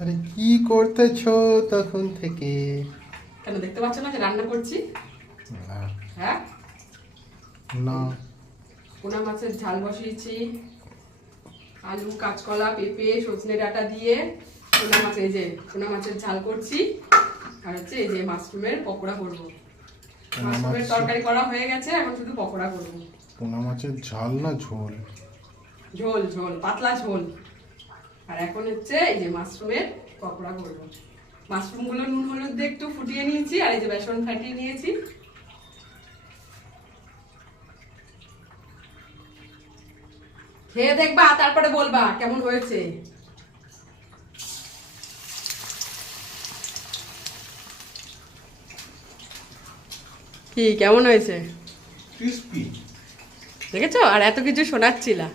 আরে কি করতেছো তখন থেকে? কেন দেখতে পাচ্ছ না যে রান্না করছি? না। হ্যাঁ, না। পোনা মাছের ঝাল বসিয়েছি। আলু, কাঁচকলা, পেঁপে, সজনে ডাঁটা দিয়ে পোনা মাছের ঝাল করছি। আর হচ্ছে এই যে মাশরুমের পকোড়া করবো। মাশরুমের তরকারি করা হয়ে গেছে, এখন শুধু পকোড়া করবো। পোনা মাছের ঝাল না ঝোল? ঝোল ঝোল, পাতলা ঝোল। আর এখন হচ্ছে এই যে মাশরুমের পকোড়া করবো। মাশরুম গুলো নুন হলুদ দিয়ে একটু ফুটিয়ে নিয়েছি, আর এই যে বেসন ফাটিয়ে নিয়েছি। খেয়ে দেখবা, তারপরে বলবা কেমন হয়েছে। কি কেমন হয়েছে ক্রিস্পি। দেখেছো? আর এত কিছু শোনাচ্ছিলা।